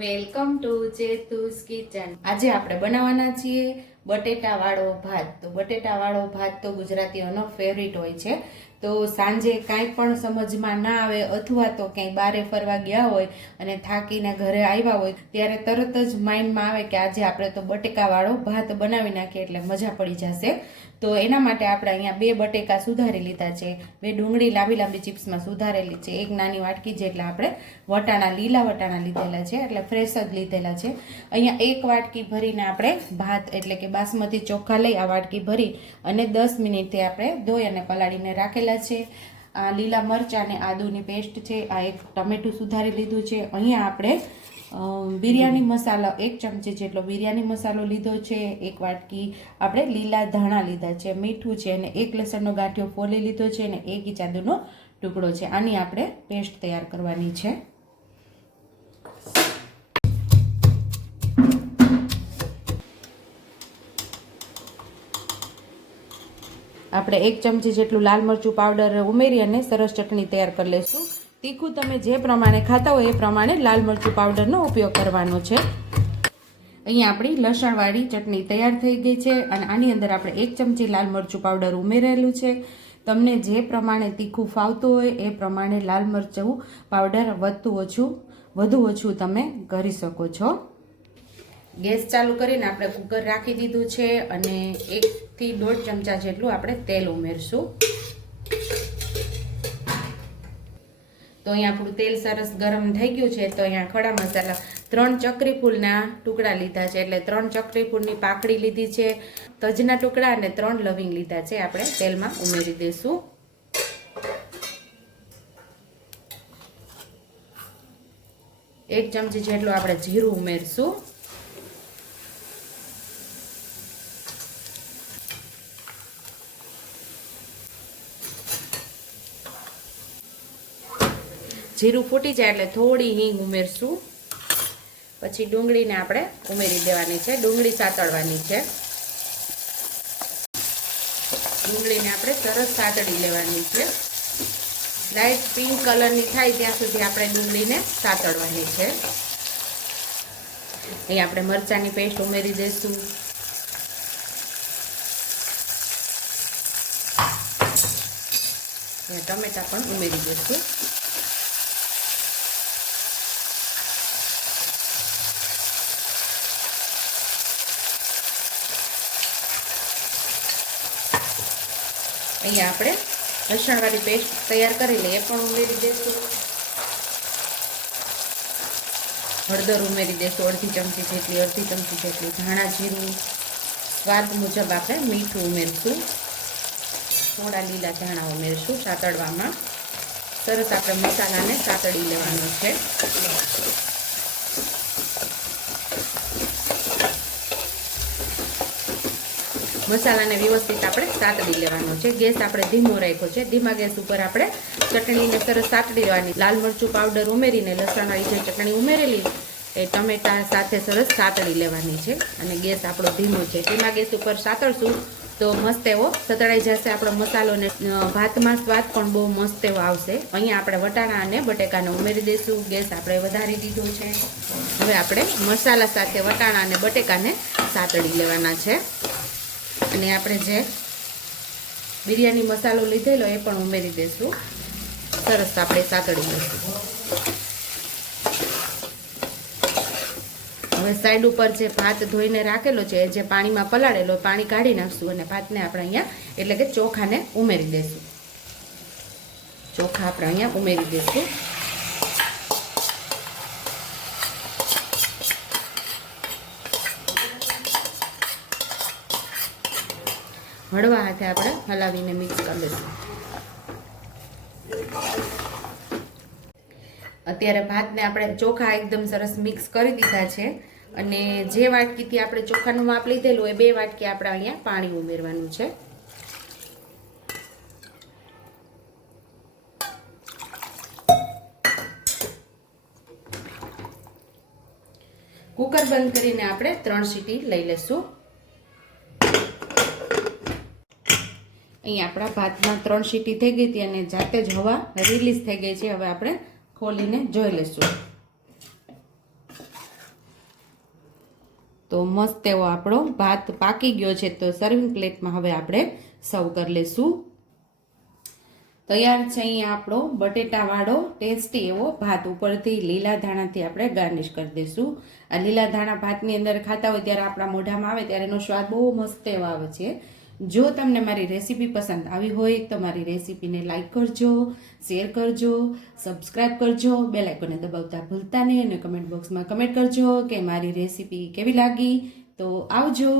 Welcome to ચેતુસ kitchen. આજે આપણે બનાવવાના છીએ બટેટા વાળો ભાત। તો બટેટા વાળો ભાત તો ગુજરાતીઓનો ફેવરિટ હોય છે। તો સાંજે કાંઈ પણ સમજમાં ના આવે અથવા તો ક્યાંય બારે ફરવા ગયા હોય અને થાકીને ઘરે આવ્યા હોય ત્યારે તરત જ માઇન્ડમાં આવે કે આજે આપણે તો બટેકા વાળો ભાત બનાવી નાખીએ એટલે મજા પડી જશે। તો એના માટે આપણે અહીંયા 2 બટેકા સુધારી લીધા છે, 2 ડુંગળી લાંબી લાંબી ચિપ્સમાં સુધારેલી છે, 1 નાની વાટકી જેટલા આપણે વટાણા લીલા વટાણા લીધેલા છે એટલે ફ્રેશ જ લીધેલા છે। અહીંયા 1 વાટકી ભરીને આપણે ભાત એટલે કે બાસમતી ચોખા લઈ આ વાટકી ભરી અને 10 મિનિટથી આપણે ધોઈ અને પલાળીને રાખેલા છે। આ લીલા મરચાં અને આદુની પેસ્ટ છે, આ 1 ટમેટું સુધારી લીધું છે। અહીંયા આપણે બિરયાની મસાલો 1 ચમચી જેટલો બિરયાની મસાલો લીધો છે, 1 વાટકી આપણે લીલા ધાણા લીધા છે, મીઠું છે અને 1 લસણનો ગાંઠિયો ફોલી લીધો છે અને 1 ઇંચ આદુનો ટુકડો છે। આની આપણે પેસ્ટ તૈયાર કરવાની છે। આપણે 1 ચમચી જેટલું લાલ મરચું પાવડર ઉમેરી અને સરસ ચટણી તૈયાર કરી લઈશું। તીખું તમે જે પ્રમાણે ખાતા હોય એ પ્રમાણે લાલ મરચું પાવડરનો ઉપયોગ કરવાનો છે। અહીંયા આપણી લસણવાળી ચટણી તૈયાર થઈ ગઈ છે અને આની અંદર આપણે 1 ચમચી લાલ મરચું પાવડર ઉમેરેલું છે। તમને જે પ્રમાણે તીખું ફાવતું હોય એ પ્રમાણે લાલ મરચું પાવડર વધુ ઓછું તમે કરી શકો છો। ગેસ ચાલુ કરીને આપણે કુકર રાખી દીધું છે અને 1 થી 1.5 ચમચા જેટલું આપણે તેલ ઉમેરશું। તો અહીંયા આપણું તેલ સરસ ગરમ થઈ ગયું છે। તો અહીંયા ખડા મસાલા 3 ચક્રી ફૂલના ટુકડા લીધા છે એટલે 3 ચક્રી ફૂલની પાકડી લીધી છે, તજના ટુકડા અને 3 લવિંગ લીધા છે, આપણે તેલમાં ઉમેરી દઈશું। એક ચમચી જેટલું આપણે જીરું ઉમેરશું। જીરું ફૂટી જાય એટલે થોડી હિંગ ઉમેરશું। પછી ડુંગળીને આપણે ઉમેરી દેવાની છે, ડુંગળી સાતળવાની છે। ડુંગળીને આપણે સરસ સાતળી લેવાની છે, લાઈટ પિંક કલરની થાય ત્યાં સુધી આપણે ડુંગળીને સાતળવાની છે। અહીં આપણે મરચાંની પેસ્ટ ઉમેરી દઈશું। ટમેટા પણ ઉમેરી દઈશું। અહીંયા આપણે લસણવાળી પેસ્ટ તૈયાર કરી લઈએ, એ પણ ઉમેરી દઈશું। હળદર ઉમેરી દઈશું અડધી ચમચી જેટલી, ધાણા જીરું સ્વાદ મુજબ આપણે મીઠું ઉમેરશું, થોડા લીલા ધાણા ઉમેરશું સાતળવામાં। સરસ આપણે મસાલાને સાતળી લેવાનો છે। મસાલાને વ્યવસ્થિત આપણે સાતળી લેવાનો છે। ગેસ આપણે ધીમો રાખ્યો છે, ધીમા ગેસ ઉપર આપણે ચટણીને સરસ સાતળી લેવાની। લાલ મરચું પાવડર ઉમેરીને લસણવાળી જે ચટણી ઉમેરેલી એ ટમેટા સાથે સરસ સાતળી લેવાની છે અને ગેસ આપણો ધીમો છે। ધીમા ગેસ ઉપર સાતળશું તો મસ્ત એવો સતળાઈ જશે આપણો મસાલો ને ભાતમાં સ્વાદ પણ બહુ મસ્ત એવો આવશે। અહીંયા આપણે વટાણા અને બટેકાને ઉમેરી દઈશું। ગેસ આપણે વધારી દીધો છે। હવે આપણે મસાલા સાથે વટાણા અને બટેકાને સાતળી લેવાના છે અને આપણે જે બિરયાની મસાલો લીધેલો એ પણ ઉમેરી દઈશું। સરસ આપણે સાતળી લઈશું। હવે સાઈડ ઉપર જે ભાત ધોઈને રાખેલો છે જે પાણીમાં પલાળેલો પાણી કાઢી નાખશું અને ભાતને આપણે અહીંયા એટલે કે ચોખાને ઉમેરી દઈશું। ચોખા આપણે અહીંયા ઉમેરી દઈશું। હળવા હાથે આપણે હલાવીને મિક્સ કરી દઈશું। અત્યારે ભાતને આપણે ચોખા એકદમ સરસ મિક્સ કરી દીધા છે અને જે વાટકીથી આપણે ચોખાનું માપ લીધેલું એ 2 વાટકી આપણે અહીંયા પાણી ઉમેરવાનું છે। કુકર બંધ કરીને આપણે 3 સીટી લઈ લઈશું। અહીં આપણા ભાતમાં 3 સીટી થઈ ગઈ હતી અને જાતે જ હવા રિલીઝ થઈ ગઈ છે। હવે આપણે ખોલીને જોઈ લઈશું। તો મસ્ત એવો આપણો ભાત પાકી ગયો છે. તો સર્વિંગ પ્લેટમાં હવે આપણે સર્વ કરી લેશું. તૈયાર છે અહીંયા આપણો બટેટાવાળો ટેસ્ટી એવો ભાત. ઉપરથી લીલા ધાણાથી આપણે ગાર્નિશ કરી દઈશું. આ લીલા ધાણા ભાતની અંદર ખાતા હોય ત્યારે આપણા મોઢામાં આવે ત્યારે એનો સ્વાદ બહુ મસ્ત એવો આવે છે. જો તમને મારી રેસીપી પસંદ આવી હોય તો મારી રેસીપીને લાઈક કરજો, શેર કરજો, સબસ્ક્રાઈબ કરજો, બેલ આઇકોનને દબાવતા ભૂલતા નહીં અને કમેન્ટ બોક્સમાં કમેન્ટ કરજો કે મારી રેસીપી કેવી લાગી. તો આવજો.